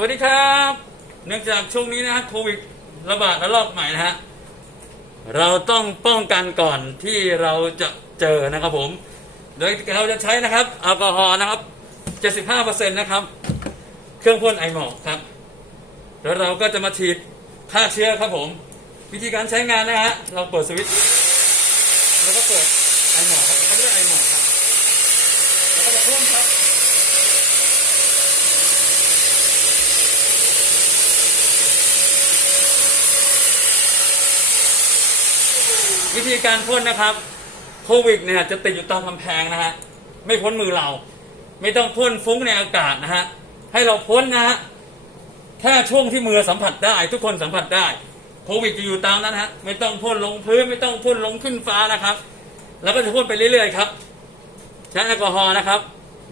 สวัสดีครับ เนื่องจากช่วงนี้นะโควิดระบาดระลอกใหม่นะฮะ เราต้องป้องกันก่อนที่เราจะเจอนะครับผม โดยเราจะใช้นะครับแอลกอฮอล์นะครับ 75%นะครับ เครื่องพ่นไอหมอกครับ แล้วเราก็จะมาฉีดฆ่าเชื้อครับผม วิธีการใช้งานนะฮะ เราเปิดสวิตช์แล้วก็เปิดไอหมอกครับเขาเรียกไอหมอกครับ แล้วก็จะพ่นครับ วิธีการพ่นนะครับโควิดเนี่ยจะติดอยู่ตามกำแพงนะฮะไม่พ้นมือเรา ไม่ต้องพ่นฟุ้งในอากาศนะฮะให้เราพ่นนะฮะแค่ช่วงที่มือสัมผัสได้ ทุกคนสัมผัสได้โควิดจะอยู่ตามนั้นฮะไม่ต้องพ่นลงพื้นไม่ต้องพ่นลงขึ้นฟ้านะครับ แล้วก็จะพ่นไปเรื่อยๆครับ ใช้แอลกอฮอล์นะครับ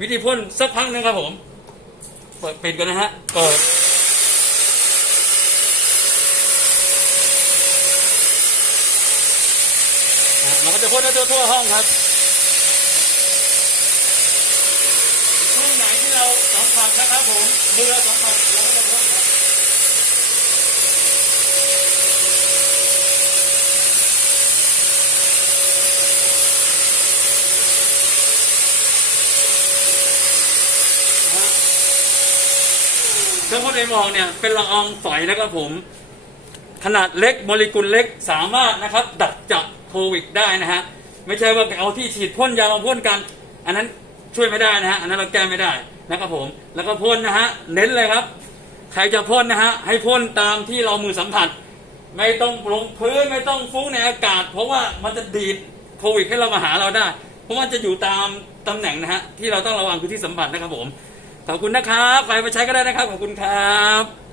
วิธีพ่นสักพักหนึงครับผม เปิดปิดกันนะฮะเปิด อะมันทั่วทั่วห้องครับช่วงไหนที่เราสัมผัสนะครับผมมือเราสัมผัสเราก็จะพ่นครับเครื่องพ่นไอหมอกเนี่ยเป็นละอองฝอยนะครับผม ขนาดเล็กโมเลกุลเล็กสามารถนะครับ ดักจับ วิดได้นะฮะไม่ใช่ว่าไปเอาที่ฉีดพ่นยามาพ่นกัน อันนั้นช่วยไม่ได้นะฮะอันนั้นเราแก้ไม่ได้นะครับผม แล้วก็พ่นนะฮะเน้นเลยครับ ใครจะพ่นนะฮะให้พ่นตามที่เรามือสัมผัส ไม่ต้องลงพื้นไม่ต้องฟุ้งในอากาศ เพราะว่ามันจะดีดโควิดให้เรามาหาเราได้ เพราะว่าจะอยู่ตามตำแหน่งนะฮะที่เราต้องระวังคือที่สัมผัสนะครับผมขอบคุณนะครับใครมาใช้ก็ได้นะครับขอบคุณครับ